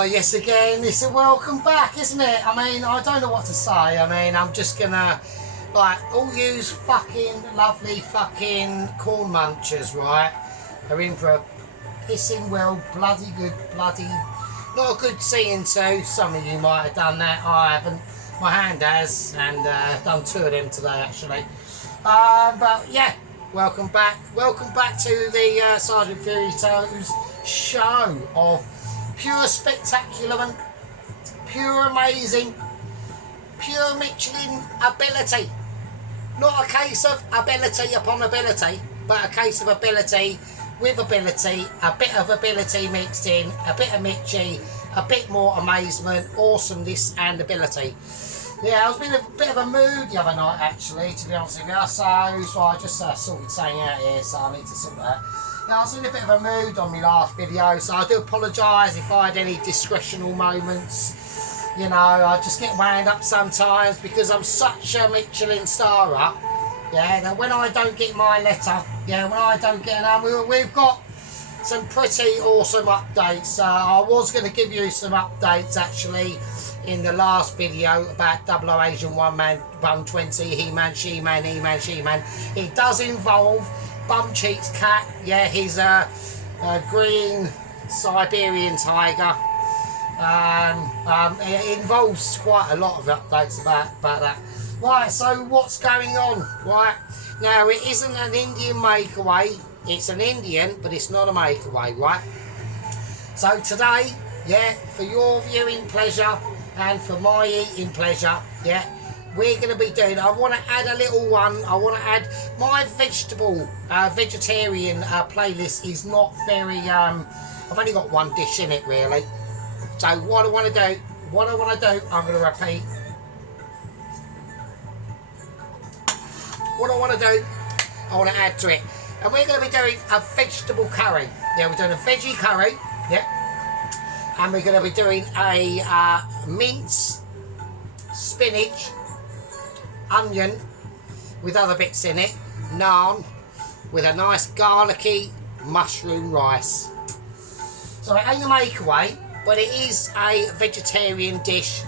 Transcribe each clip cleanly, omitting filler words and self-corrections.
Oh, yes, again, it's a welcome back, isn't it? I mean, I don't know what to say. I mean, I'm just gonna, like, all yous fucking lovely fucking corn munchers, right, are in for a pissing well bloody good bloody, not a good seeing to. Some of you might have done that, I haven't. My hand has, and done 2 of them today, actually. But, yeah, welcome back to the Sergeant Fury Toes show of pure spectacular, pure amazing, pure Michelin ability. Not a case of ability upon ability, but a case of ability with ability, a bit of ability mixed in, a bit of Mitchy, a bit more amazement, awesomeness and ability. Yeah, I was in a bit of a mood the other night, actually, to be honest with you. So I just sorted something out here, so I need to sort that. Yeah, I was in a bit of a mood on my last video, so I do apologise if I had any discretional moments. You know, I just get wound up sometimes because I'm such a Michelin starer. Yeah, that when I don't get my letter, yeah, when I don't get we've got some pretty awesome updates. I was going to give you some updates, actually, in the last video about 00 Asian 1 Man 120, He-Man, She-Man, He-Man, She-Man. It does involve Bumcheek's cat, yeah, he's a green Siberian tiger. It involves quite a lot of updates about that. Right, so what's going on? Right, now it isn't an Indian makeaway, it's an Indian, but it's not a makeaway, right? So today, yeah, for your viewing pleasure and for my eating pleasure, yeah, we're going to be doing, I want to add a little one, I want to add, my vegetarian playlist is not very, I've only got 1 dish in it really. So what I want to do, I'm going to repeat. What I want to do, I want to add to it. And we're going to be doing a vegetable curry. Yeah, we're doing a veggie curry, yeah. And we're going to be doing a mince, spinach, onion with other bits in it, naan with a nice garlicky mushroom rice. So it ain't a makeaway, but it is a vegetarian dish,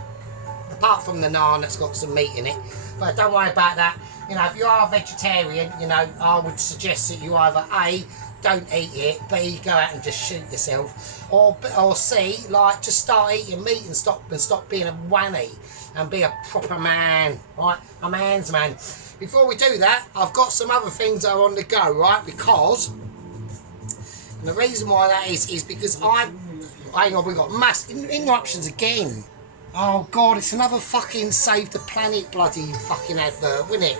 apart from the naan that's got some meat in it. But don't worry about that. You know, if you are a vegetarian, you know, I would suggest that you either A, don't eat it, B, go out and just shoot yourself, or C, like, just start eating meat and stop being a wanny and be a proper man, right? A man's man. Before we do that, I've got some other things that are on the go, right? Because, and the reason why that is because hang on, we've got mass interruptions again. Oh God, it's another fucking Save the Planet bloody fucking advert, wouldn't it?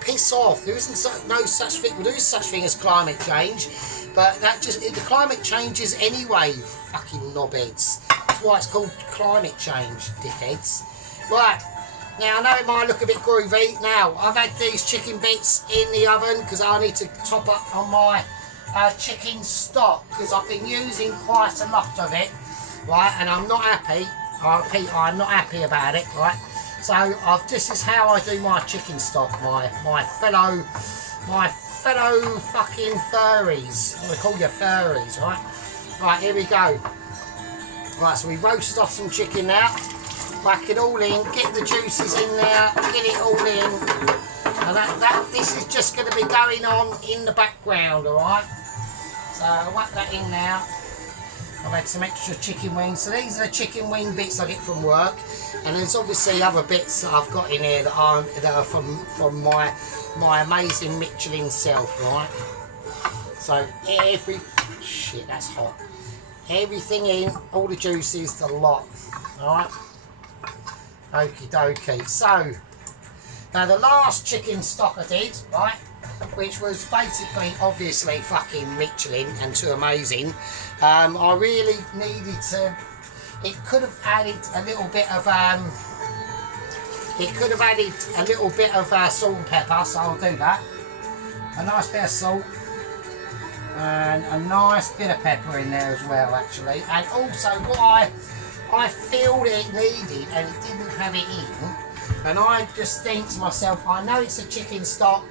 Piss off. There isn't no such thing. Well, there is such thing as climate change, but that just, the climate changes anyway, you fucking knobheads. That's why it's called climate change, dickheads. Right, now I know it might look a bit groovy. Now, I've had these chicken bits in the oven because I need to top up on my chicken stock because I've been using quite a lot of it, right, and I'm not happy. I'm not happy about it, right? So this is how I do my chicken stock, my fellow fucking furries. I'm gonna call you furries, right? Right, here we go. Right, so we roasted off some chicken now. Whack it all in, get the juices in there, get it all in. And this is just gonna be going on in the background, alright? So whack that in now. I've had some extra chicken wings, so these are the chicken wing bits I get from work, and there's obviously other bits that I've got in here that are from my amazing Michelin self, right? So shit, that's hot. Everything in, all the juices, the lot, alright? Okie dokie. So now the last chicken stock I did, right, which was basically obviously fucking Michelin and too amazing. I really needed to, it could have added a little bit of salt and pepper, so I'll do that. A nice bit of salt and a nice bit of pepper in there as well, actually. And also what I feel it needed and it didn't have it in, and I just think to myself, I know it's a chicken stock,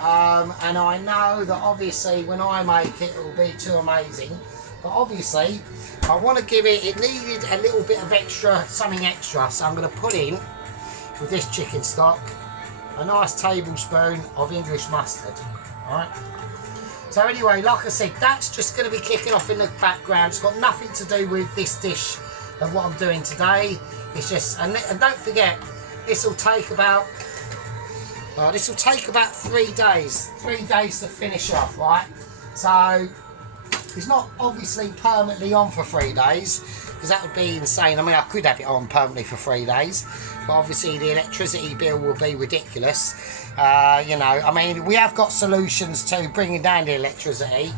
and I know that obviously when I make it, it will be too amazing, But obviously, I want to give it needed a little bit of extra, something extra. So I'm going to put in, with this chicken stock, a nice tablespoon of English mustard. Alright. So anyway, like I said, that's just going to be kicking off in the background. It's got nothing to do with this dish and what I'm doing today. It's just, and don't forget, this will take about 3 days. 3 days to finish off, right? So it's not obviously permanently on for 3 days, because that would be insane. I mean, I could have it on permanently for 3 days, but obviously the electricity bill will be ridiculous. You know, I mean, we have got solutions to bringing down the electricity,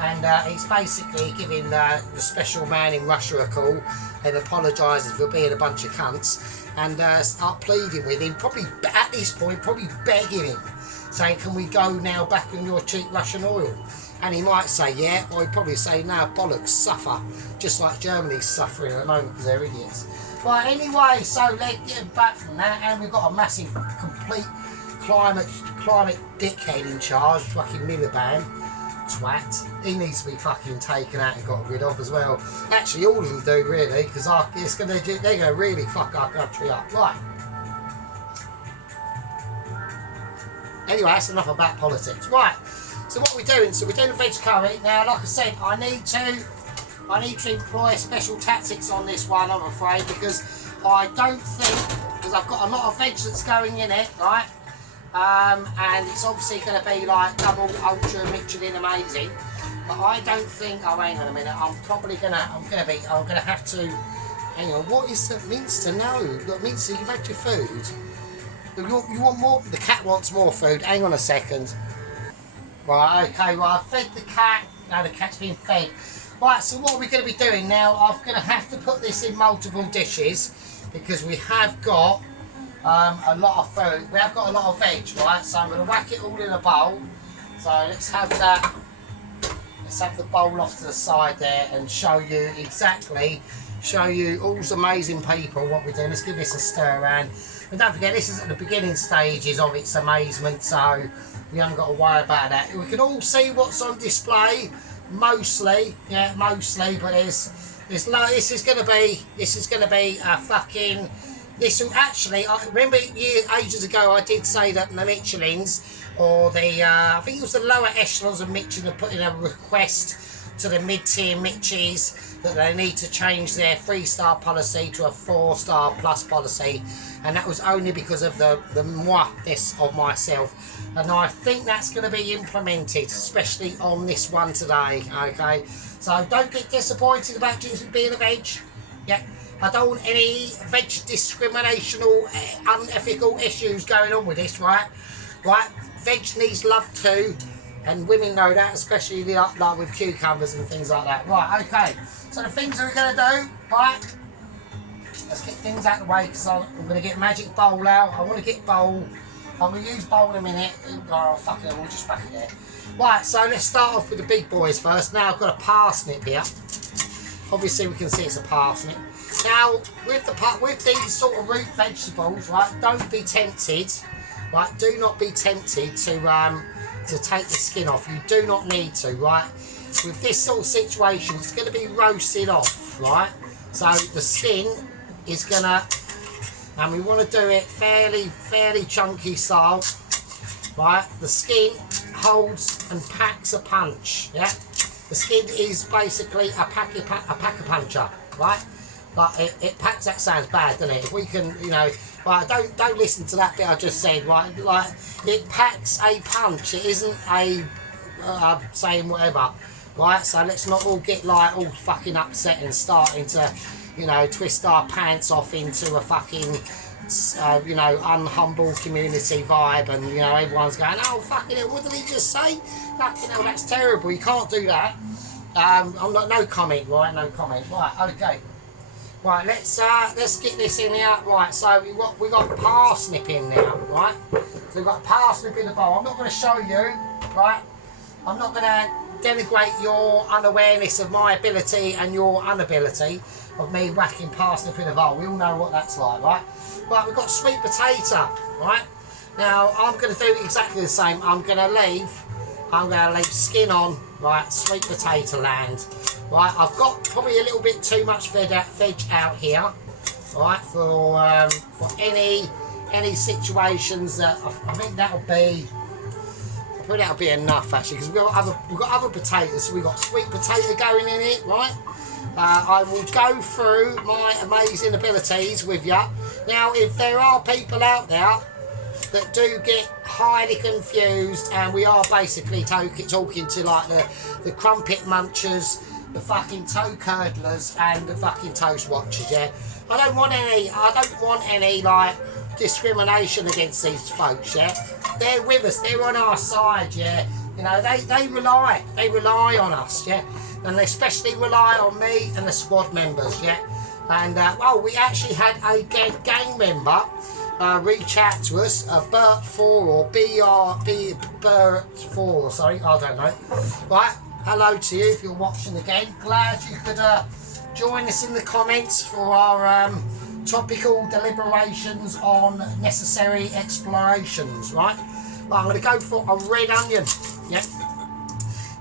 and it's basically giving the special man in Russia a call and apologising for being a bunch of cunts, and start pleading with him, probably at this point, probably begging him, saying, can we go now back on your cheap Russian oil? And he might say yeah, or he'd probably say no, bollocks, suffer, just like Germany's suffering at the moment because they're idiots. Right, anyway, so let's get back from that, and we've got a massive, complete climate dickhead in charge, fucking Miliband, twat. He needs to be fucking taken out and got rid of as well. Actually, all of them do really, because they're gonna really fuck our country up. Right. Anyway, that's enough about politics. Right. So what we're doing? So we're doing a veg curry. Now, like I said, I need to employ special tactics on this one, I'm afraid, because I don't think, because I've got a lot of veg that's going in it, right? And it's obviously going to be like double ultra Michelin amazing, but I don't think. Oh, hang on a minute. I'm gonna have to. Hang on. What is the mince to know? Look, mince, you've had your food. You want more? The cat wants more food. Hang on a second. Right. Okay. Well, I fed the cat. Now the cat's been fed. Right. So what are we going to be doing now? I'm going to have to put this in multiple dishes because we have got. A lot of food. We have got a lot of veg, right? So I'm going to whack it all in a bowl. So let's have that. Let's have the bowl off to the side there and show you all those amazing people what we're doing. Let's give this a stir around. And don't forget, this is at the beginning stages of its amazement, so we haven't got to worry about that. We can all see what's on display, mostly, yeah, mostly. But this is going to be a fucking. This will actually, I remember ages ago I did say that the Michelins, or the, I think it was the lower echelons of Michelin, put in a request to the mid-tier Michies that they need to change their 3-star policy to a 4-star plus policy, and that was only because of the moi-ness of myself, and I think that's going to be implemented, especially on this one today, okay? So don't get disappointed about being a veg, yeah. I don't want any veg discriminational, unethical issues going on with this, right? Right? Veg needs love too, and women know that, especially like with cucumbers and things like that. Right, okay. So the things that we're going to do, right? Let's get things out of the way, because I'm going to get magic bowl out. I want to get bowl. I'm going to use bowl in a minute. Oh, fuck it, we'll just back it there. Right, so let's start off with the big boys first. Now I've got a parsnip here. Obviously we can see it's a parsnip. Now, with these sort of root vegetables, right, don't be tempted, right, do not be tempted to take the skin off. You do not need to, right. With this sort of situation, it's going to be roasted off, right. So the skin is going to, and we want to do it fairly chunky style, right. The skin holds and packs a punch, yeah. The skin is basically a pack-a-puncher, right. But it packs, that sounds bad, doesn't it? If we can, you know, right, don't listen to that bit I just said, right? Like, it packs a punch. It isn't a saying whatever, right? So let's not all get like all fucking upset and starting to, you know, twist our pants off into a fucking, you know, unhumble community vibe, and you know everyone's going, oh fucking hell, what did he just say? Fucking hell, that's terrible. You can't do that. I'm not, no comment, right? No comment, right? Okay. Right, let's get this in here. Right, so we got parsnip in now, right? So we've got parsnip in the bowl. I'm not going to show you, right? I'm not going to denigrate your unawareness of my ability and your inability of me whacking parsnip in a bowl. We all know what that's like, right? Right, we've got sweet potato, right? Now I'm going to do exactly the same. I'm going to leave skin on, right? Sweet potato land. Right, I've got probably a little bit too much veg out here, right, for any situations that I think that'll be. I think that'll be enough actually, because we've got other potatoes. So we've got sweet potato going in it, right? I will go through my amazing abilities with you. Now, if there are people out there that do get highly confused, and we are basically talking to like the crumpet munchers, the fucking toe curdlers, and the fucking toast watchers, yeah. I don't want any like discrimination against these folks, yeah. They're with us, they're on our side, yeah. You know, they rely on us, yeah. And they especially rely on me and the squad members, yeah. And well, we actually had a gang member reach out to us, Bert4 or Bert4, sorry, I don't know. Right, hello to you if you're watching again. Glad you could join us in the comments for our topical deliberations on necessary explorations, right? Well, I'm going to go for a red onion, yeah.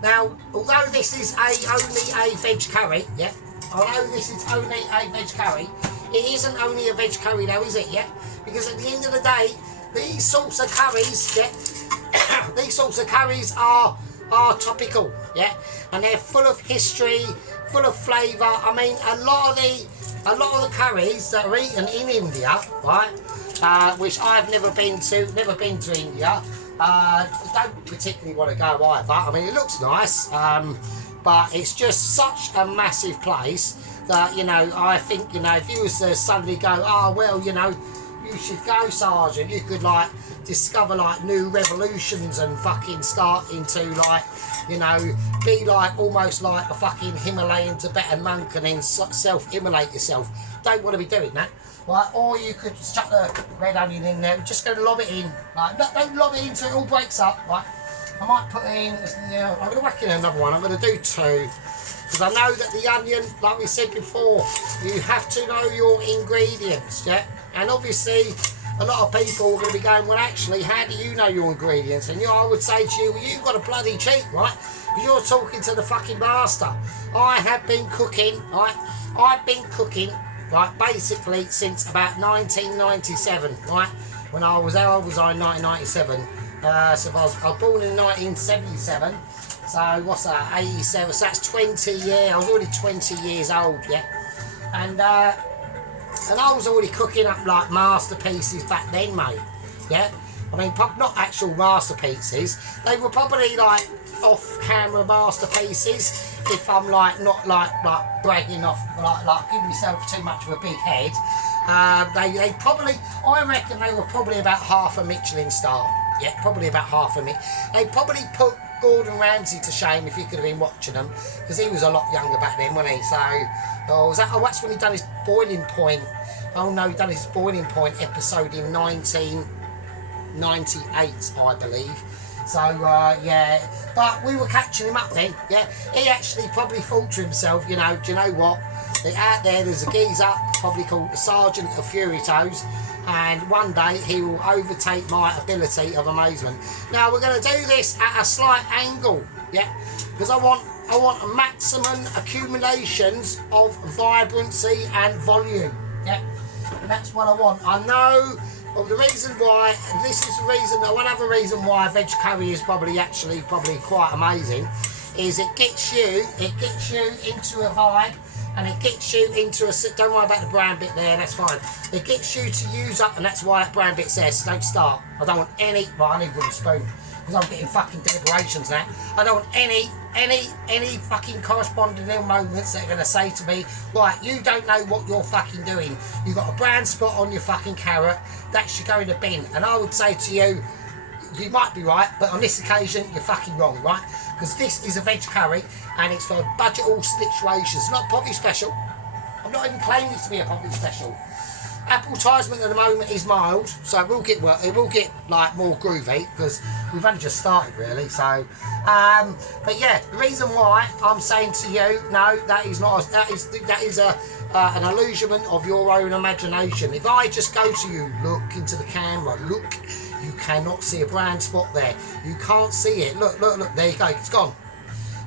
Now, although this is only a veg curry, yeah, although this is only a veg curry, it isn't only a veg curry though, is it, yeah? Because at the end of the day, these sorts of curries, yeah, these sorts of curries are topical, yeah, and they're full of history, full of flavour. I mean, a lot of the curries that are eaten in India, right, which I've never been to India. Don't particularly want to go either. I mean, it looks nice, but it's just such a massive place that, you know, I think, you know, if you was to suddenly go, oh well, you know, you should go, Sergeant, you could like discover like new revolutions and fucking starting to like, you know, be like almost like a fucking Himalayan Tibetan monk and then self-immolate yourself. Don't want to be doing that. Right, or you could just chuck the red onion in there. We're just going to lob it in. Right, don't lob it in until it all breaks up. Right, I might put in. I'm going to whack in another one. I'm going to do two, because I know that the onion, like we said before, you have to know your ingredients. Yeah, and obviously a lot of people are going to be going, well, actually, how do you know your ingredients? And I would say to you, well, you've got to bloody cheat, right? Because you're talking to the fucking master. I have been cooking, right? I've been cooking, right, basically since about 1997, right? When I was, how old was I in 1997? So I was born in 1977, so what's that, 87, so that's 20 years, I was already 20 years old, yeah? And I was already cooking up like masterpieces back then, mate, yeah? I mean, not actual masterpieces, they were probably like off-camera masterpieces, if I'm like not like bragging off, like giving myself too much of a big head. They probably, I reckon they were probably about half a Michelin star. Yeah, probably about half a Michelin. They probably put Gordon Ramsay to shame if you could have been watching them, because he was a lot younger back then, wasn't he? So, that's when he done his boiling point. Oh no, he done his boiling point episode in 1998, I believe. So, yeah, but we were catching him up then, yeah. He actually probably thought to himself, you know, do you know what? Out there's a geezer, probably called the Sergeant of Fury Toes, and one day he will overtake my ability of amazement. Now, we're going to do this at a slight angle, yeah, because I want maximum accumulations of vibrancy and volume, yeah, and that's what I want. I know. Well, the reason why, this is the reason, one other reason why veg curry is probably quite amazing, is it gets you into a vibe, and it gets you into a, don't worry about the brown bit there, that's fine. It gets you to use up, and that's why that brown bit's there, so don't start. I don't want any, well, I need a wooden spoon, because I'm getting fucking deliberations now. I don't want any fucking corresponding little moments that are going to say to me, right, you don't know what you're fucking doing. You've got a brown spot on your fucking carrot, that should go in the bin. And I would say to you, you might be right, but on this occasion, you're fucking wrong, right? Because this is a veg curry, and it's for budget all situations. It's not poverty special. I'm not even claiming it to be a poverty special. Advertisement at the moment is mild, so it will get like more groovy, because we've only just started really. So, but yeah, the reason why I'm saying to you, no, that is an illusion of your own imagination. If I just go to you, look into the camera, look, you cannot see a brown spot there. You can't see it. Look, there you go. It's gone.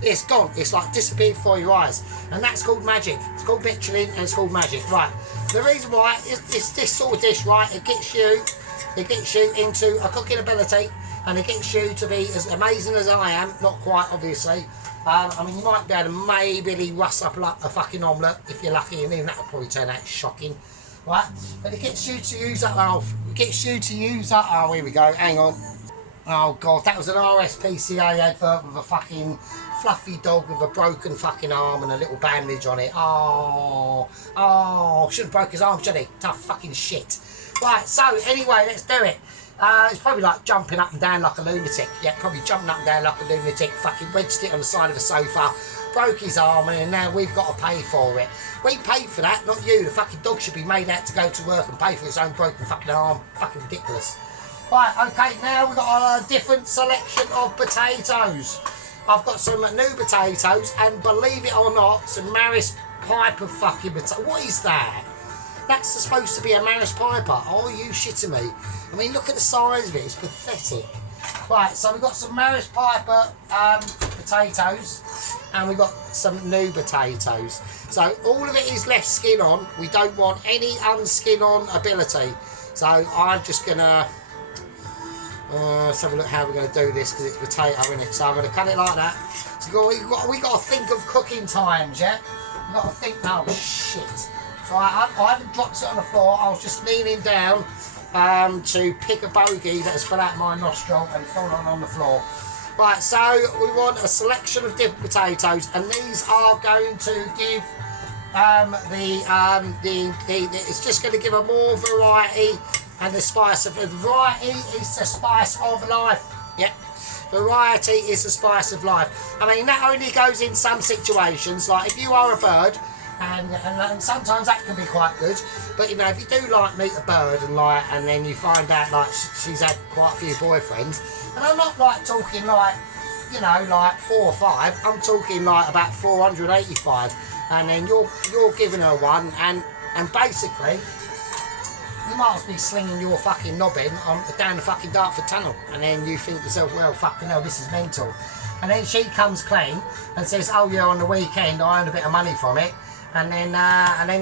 it's gone. It's like disappeared before your eyes. And that's called magic. It's called Michelin and it's called magic. Right. The reason why it's this sort of dish, right, it gets you into a cooking ability, and it gets you to be as amazing as I am. Not quite, obviously. I mean, you might be able to maybe rust up a fucking omelette if you're lucky, and even that will probably turn out shocking, right? But it gets you to use up. Oh, it gets you to use up. Oh, here we go. Hang on. Oh god, that was an RSPCA advert with a fucking fluffy dog with a broken fucking arm and a little bandage on it. Oh, should have broke his arm, shouldn't he? Tough fucking shit. Right, so anyway, let's do it. It's probably like jumping up and down like a lunatic. Yeah, probably jumping up and down like a lunatic. Fucking wedged it on the side of the sofa, broke his arm, and now we've got to pay for it. We paid for that, not you. The fucking dog should be made out to go to work and pay for his own broken fucking arm. Fucking ridiculous. Right, okay, now we've got a different selection of potatoes. I've got some new potatoes, and believe it or not, some Maris Piper fucking potato. What is that? That's supposed to be a Maris Piper. Are you shitting me? I mean, look at the size of it. It's pathetic. Right, so we've got some Maris Piper potatoes, and we've got some new potatoes. So all of it is left skin on. We don't want any unskin on ability. So I'm just gonna let's have a look how we're going to do this, because it's potato, isn't it? So I'm going to cut it like that. So we got to think of cooking times, yeah? We've got to think, oh shit. So I haven't dropped it on the floor, I was just leaning down to pick a bogey that has fell out my nostril and fallen on the floor. Right, so we want a selection of different potatoes, and these are going to give it's just going to give a more variety. And the spice of variety is the spice of life. Yep. Variety is the spice of life. I mean, that only goes in some situations, like if you are a bird, and sometimes that can be quite good. But you know, if you do like meet a bird and then you find out like she's had quite a few boyfriends, and I'm not like talking like, you know, like 4 or 5. I'm talking like about 485, and then you're giving her one, and basically, you might as well be slinging your fucking nobbin down the fucking Dartford Tunnel, and then you think to yourself, well, fucking hell, this is mental. And then she comes clean and says, oh yeah, on the weekend I earned a bit of money from it, and then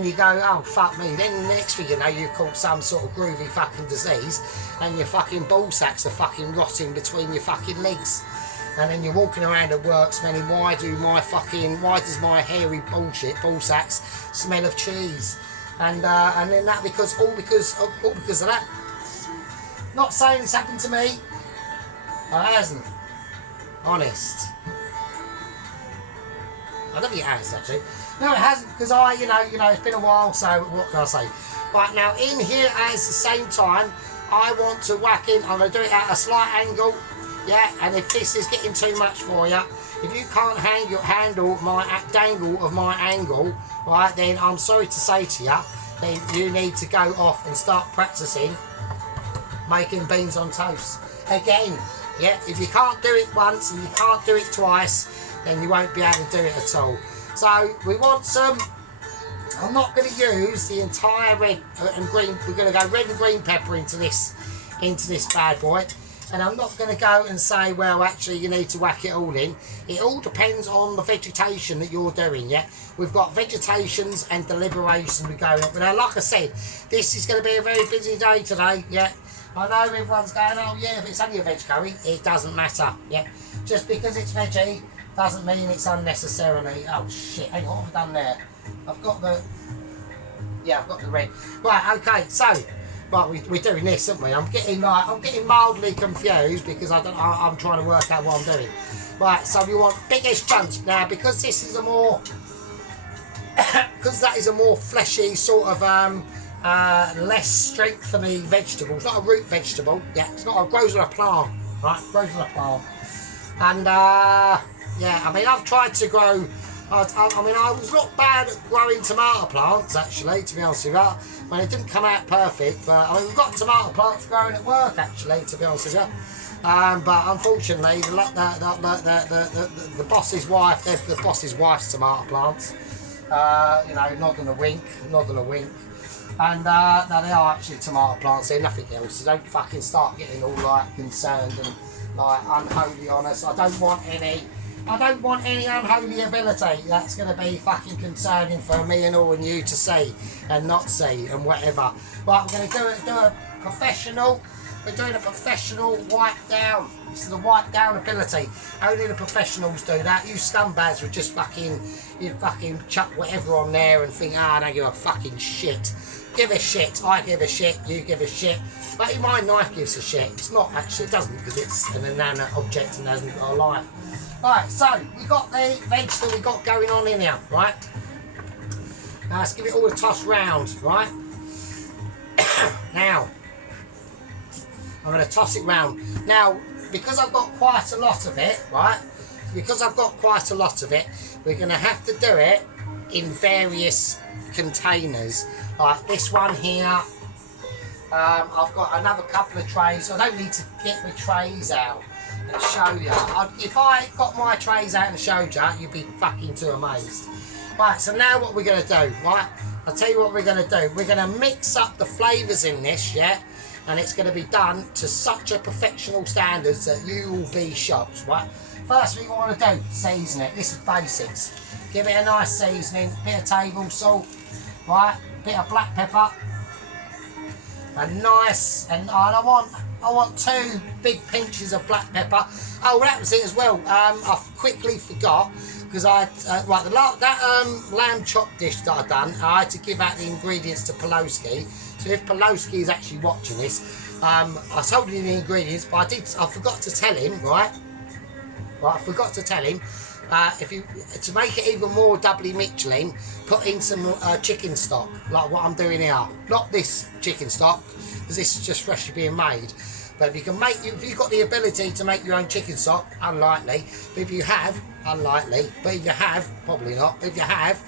you go, oh fuck me. Then the next thing you know, you've caught some sort of groovy fucking disease, and your fucking ball sacks are fucking rotting between your fucking legs. And then you're walking around at work smelling, why does my hairy ball sacks smell of cheese? And then that all because of that. Not saying it's happened to me. It hasn't. Honest. I don't think it has actually. No, it hasn't, because you know, it's been a while. So what can I say? Right, now in here at the same time, I want to whack in. I'm going to do it at a slight angle. Yeah, and if this is getting too much for you, if you can't handle my dangle of my angle, right, then I'm sorry to say to you, then you need to go off and start practicing making beans on toast again. Yeah, if you can't do it once and you can't do it twice, then you won't be able to do it at all. So we want some. I'm not going to use the entire red and green. We're going to go red and green pepper into this bad boy. And I'm not going to go and say, well, actually, you need to whack it all in. It all depends on the vegetation that you're doing, yeah? We've got vegetations and deliberations we're going up. But now, like I said, this is going to be a very busy day today, yeah? I know everyone's going, oh, yeah, if it's only a veg curry, it doesn't matter, yeah? Just because it's veggie doesn't mean it's unnecessarily... Oh, shit, hang on, what have I done there? I've got the red. Right, okay, so... Right, we're doing this, aren't we? I'm getting mildly confused because I'm trying to work out what I'm doing. Right, so we want biggest chunks now, because this is a more because that is a more fleshy sort of less strengthening vegetable. It's not a root vegetable. Yeah, it's not. It grows on a plant, right? It grows on a plant, and yeah. I mean, I've tried to grow. I mean, I was not bad at growing tomato plants, actually, to be honest with you. I mean, it didn't come out perfect, but I mean, we've got tomato plants growing at work, actually, to be honest with you. But unfortunately, the boss's wife, the boss's wife's tomato plants, you know, not going to wink. And no, they are actually tomato plants, they're nothing else. So don't fucking start getting all like concerned and like unholy on us. I don't want any I don't want any unholy ability. That's going to be fucking concerning for me and all and you to see and not see and whatever. Right, we're going to do a professional. We're doing a professional wipe down. This is the wipe down ability. Only the professionals do that. You scumbags would just you'd fucking chuck whatever on there and think, I don't give a fucking shit. Give a shit. I give a shit. You give a shit. But my knife gives a shit. It's not actually, it doesn't, because it's an inanimate object and hasn't got a life. Right, so we got the veg that we got going on in here, right? Now let's give it all a toss round, right? Now, I'm going to toss it round. Now, because I've got quite a lot of it, right? Because I've got quite a lot of it, we're going to have to do it in various containers. Like this one here. I've got another couple of trays. I don't need to get my trays out and show you. If I got my trays out and showed you, you'd be fucking too amazed. Right, so now what we're going to do, right? I'll tell you what we're going to do. We're going to mix up the flavours in this, yeah? And it's going to be done to such a perfectional standards that you will be shocked, right? First thing we want to do, season it. This is basics. Give it a nice seasoning, bit of table salt, right? Bit of black pepper. A nice, and I want 2 big pinches of black pepper. Oh, that was it as well. I quickly forgot because that lamb chop dish that I done. I had to give out the ingredients to Poloski. So if Poloski is actually watching this, I told him the ingredients, but I forgot to tell him, right? Right, I forgot to tell him. To make it even more doubly Michelin, put in some chicken stock, like what I'm doing here. Not this chicken stock, because this is just freshly being made. But if you've got the ability to make your own chicken stock, unlikely. But if you have, unlikely. But if you have, probably not. But if you have,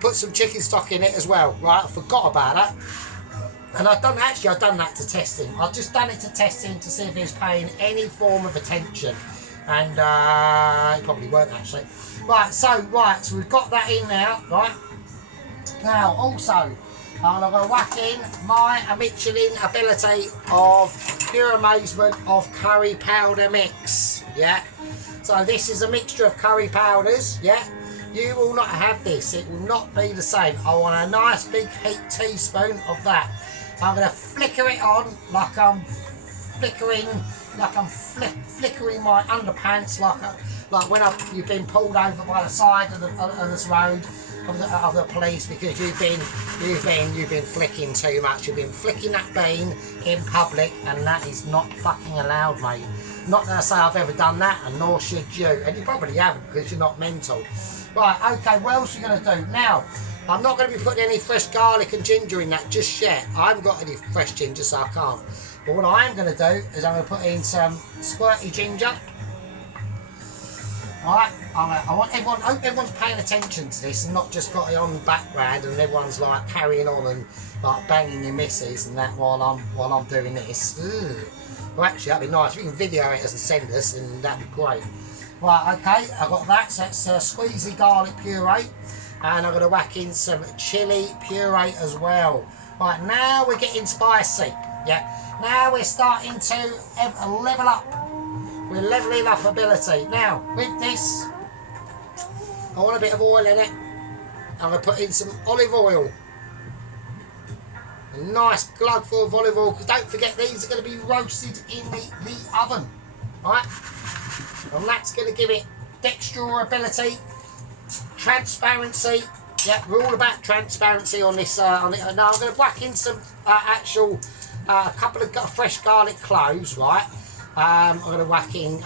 put some chicken stock in it as well. Right, I forgot about that. And I've done that to test him. I've just done it to test him to see if he was paying any form of attention. And he probably weren't actually. Right, so we've got that in now, right? Now, also, I'm going to whack in my Michelin ability of pure amazement of curry powder mix, yeah? So this is a mixture of curry powders, yeah? You will not have this, it will not be the same. I want a nice big heat teaspoon of that. I'm going to flicker it on like I'm flickering my underpants, like when you've been pulled over by the side of this road of the police because you've been flicking too much. You've been flicking that bean in public, and that is not fucking allowed, mate. Not that I say I've ever done that, and nor should you. And you probably haven't because you're not mental. Right, okay, what else are we going to do? Now, I'm not going to be putting any fresh garlic and ginger in that just yet. I haven't got any fresh ginger, so I can't. But what I am going to do is I'm going to put in some squirty ginger. Alright, I hope everyone's paying attention to this and not just got it on the background and everyone's like carrying on and like banging your missus and that while I'm doing this. Well, actually, that'd be nice. If you can video it and send us, and that'd be great. Right, okay, I've got that. So that's squeezy garlic puree. And I'm going to whack in some chilli puree as well. Right, now we're getting spicy. Yeah. Now we're starting to level up. We're levelling up ability. Now, with this, I want a bit of oil in it. I'm going to put in some olive oil. A nice glug full of olive oil, because don't forget these are going to be roasted in the oven. Right? And that's going to give it texturability, transparency. Yeah, we're all about transparency on this. Now I'm going to whack in some a couple of fresh garlic cloves, right? I'm going to whack in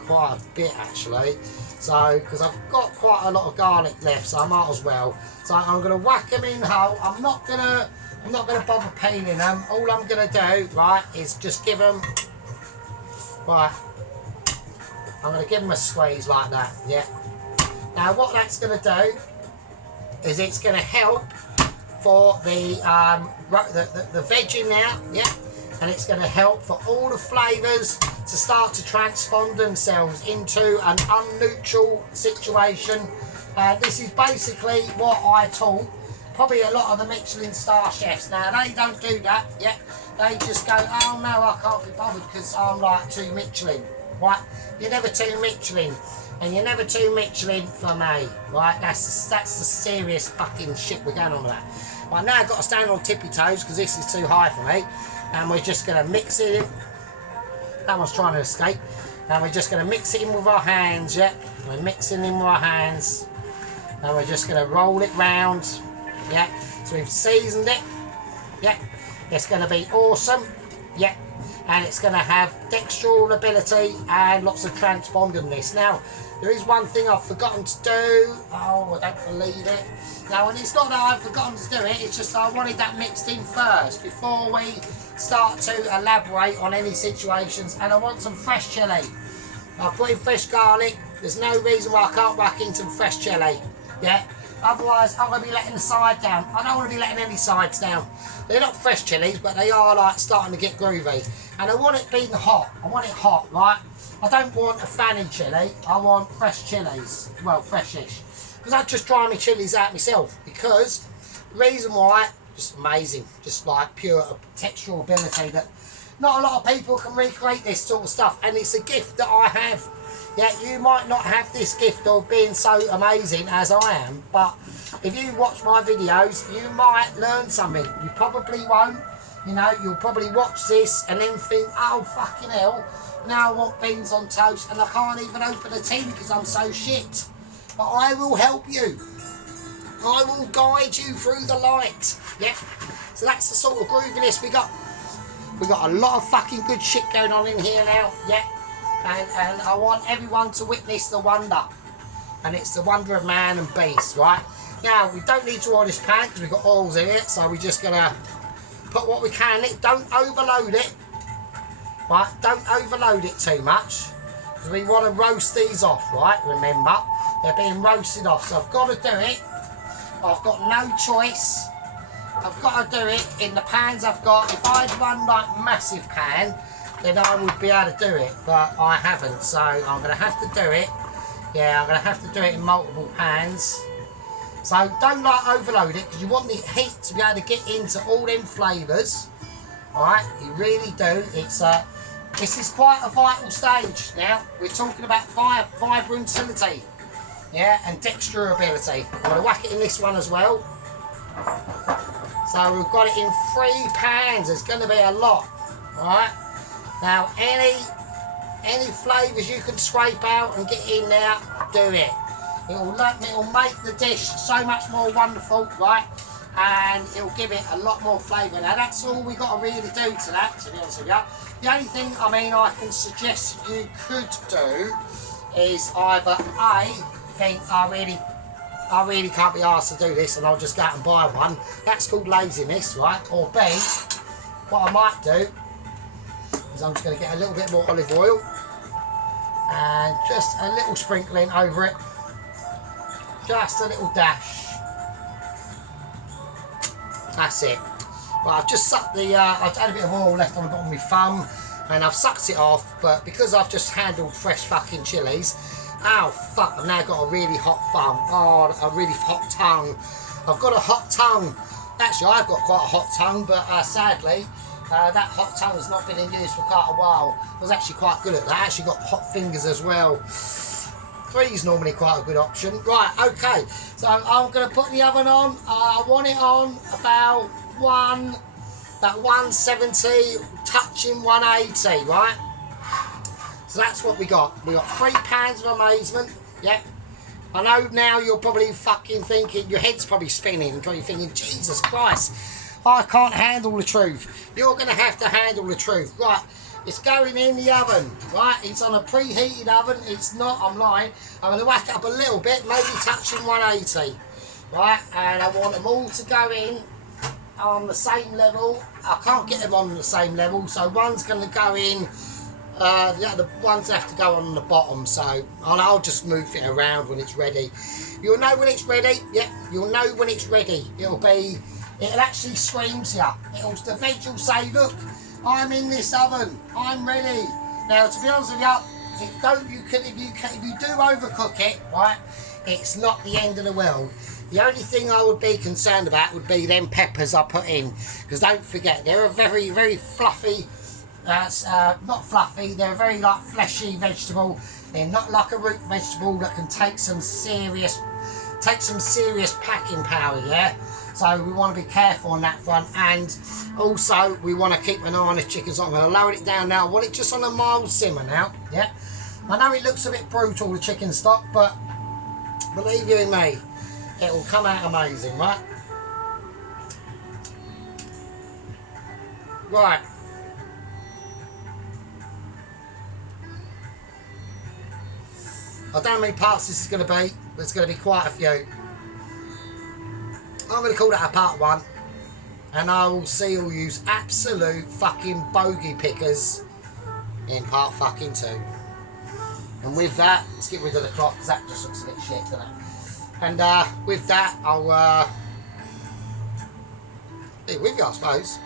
quite a bit actually. So, because I've got quite a lot of garlic left, so I might as well. So I'm going to whack them in whole. I'm not going to bother peeling them. All I'm going to do, right, is just give them. Right. I'm going to give them a squeeze like that. Yeah. Now what that's going to do is it's going to help for the veg in there, yeah, and it's going to help for all the flavours to start to transpond themselves into an unneutral situation. This is basically what I taught probably a lot of the Michelin star chefs. Now they don't do that, yeah, they just go, oh no, I can't be bothered because I'm like too Michelin. right? You're never too Michelin, and you're never too Michelin for me, right? That's the serious fucking shit we're going on with that. Right, now I've got to stand on tippy toes because this is too high for me, and we're just going to mix it in. That one's trying to escape, and we're just going to mix it in with our hands, yeah? We're mixing in with our hands, and we're just going to roll it round, yeah? So we've seasoned it, yeah? It's going to be awesome, yeah? And it's going to have textural ability and lots of transpondedness. Now, there is one thing I've forgotten to do. Oh, I don't believe it. Now, and it's not that I've forgotten to do it, it's just I wanted that mixed in first before we start to elaborate on any situations. And I want some fresh chilli. I've put in fresh garlic. There's no reason why I can't whack in some fresh chilli. Yeah? Otherwise, I'm going to be letting the side down. I don't want to be letting any sides down. They're not fresh chilies, but they are like starting to get groovy. And I want it being hot. I want it hot, right? I don't want a fanny chilli. I want fresh chilies. Well, freshish. Because I just dry my chilies out myself. Because the reason why, just amazing. Just like pure textural ability that not a lot of people can recreate this sort of stuff. And it's a gift that I have. Yeah, you might not have this gift of being so amazing as I am, but if you watch my videos, you might learn something. You probably won't. You know, you'll probably watch this and then think, oh, fucking hell, now I want beans on toast and I can't even open a tin because I'm so shit. But I will help you. I will guide you through the light. Yeah. So that's the sort of grooviness we got. We got a lot of fucking good shit going on in here now. Yeah. And I want everyone to witness the wonder. And it's the wonder of man and beast, right? Now, we don't need to oil this pan because we've got oils in it. So we're just going to put what we can in it. Don't overload it. Right? Don't overload it too much. Because we want to roast these off, right? Remember, they're being roasted off. So I've got to do it. I've got no choice. I've got to do it in the pans I've got. If I had one like massive pan, then I would be able to do it, but I haven't, so I'm going to have to do it. Yeah, I'm going to have to do it in multiple pans. So don't like overload it, because you want the heat to be able to get into all them flavours. Alright, you really do. It's this is quite a vital stage now. We're talking about vibrantility, yeah, and texturability. I'm going to whack it in this one as well. So we've got it in 3 pans. There's going to be a lot, alright. Now, any flavours you can scrape out and get in there, do it. It'll make the dish so much more wonderful, right? And it'll give it a lot more flavour. Now, that's all we got to really do to that, to be honest with you. The only thing, I mean, I can suggest you could do is either A, think I really can't be asked to do this and I'll just go out and buy one. That's called laziness, right? Or B, what I might do, I'm just going to get a little bit more olive oil and just a little sprinkling over it, just a little dash. That's it. Well, I've just sucked the, I've had a bit of oil left on the bottom of my thumb and I've sucked it off, but because I've just handled fresh fucking chilies, oh fuck, I've now got a really hot thumb, oh, a really hot tongue. I've got a hot tongue. Actually, I've got quite a hot tongue, but sadly, that hot tongue has not been in use for quite a while. I was actually quite good at that. I actually got hot fingers as well. 3 is normally quite a good option. Right, okay. So I'm going to put the oven on. I want it on about 170, touching 180, right? So that's what we got. We got 3 pans of amazement. Yeah. I know now you're probably fucking thinking, your head's probably spinning and you're thinking, Jesus Christ, I can't handle the truth. You're going to have to handle the truth. Right, it's going in the oven, right? It's on a preheated oven. It's not, I'm lying. I'm going to whack it up a little bit, maybe touching 180, right? And I want them all to go in on the same level. I can't get them on the same level, so one's going to go in, the other ones have to go on the bottom, so I'll just move it around when it's ready. You'll know when it's ready. Yep, you'll know when it's ready. It'll actually scream to you. The veg will say, look, I'm in this oven, I'm ready. Now, to be honest with you, if you do overcook it, right, it's not the end of the world. The only thing I would be concerned about would be them peppers I put in, because don't forget, they're a very, very fluffy not fluffy. They're a very like fleshy vegetable. They're not like a root vegetable that can take some serious packing power. Yeah. So we want to be careful on that front, and also we want to keep an eye on the chicken. So I'm going to lower it down now. I want it just on a mild simmer now. Yeah. I know it looks a bit brutal, the chicken stock, but believe you me, it will come out amazing, right? Right. I don't know how many parts this is going to be, but it's going to be quite a few. I'm going to call that a part 1, and I will see all you absolute fucking bogey pickers in part fucking 2. And with that, let's get rid of the cloth because that just looks a bit shit, doesn't it? And with that, I'll be with you, I suppose.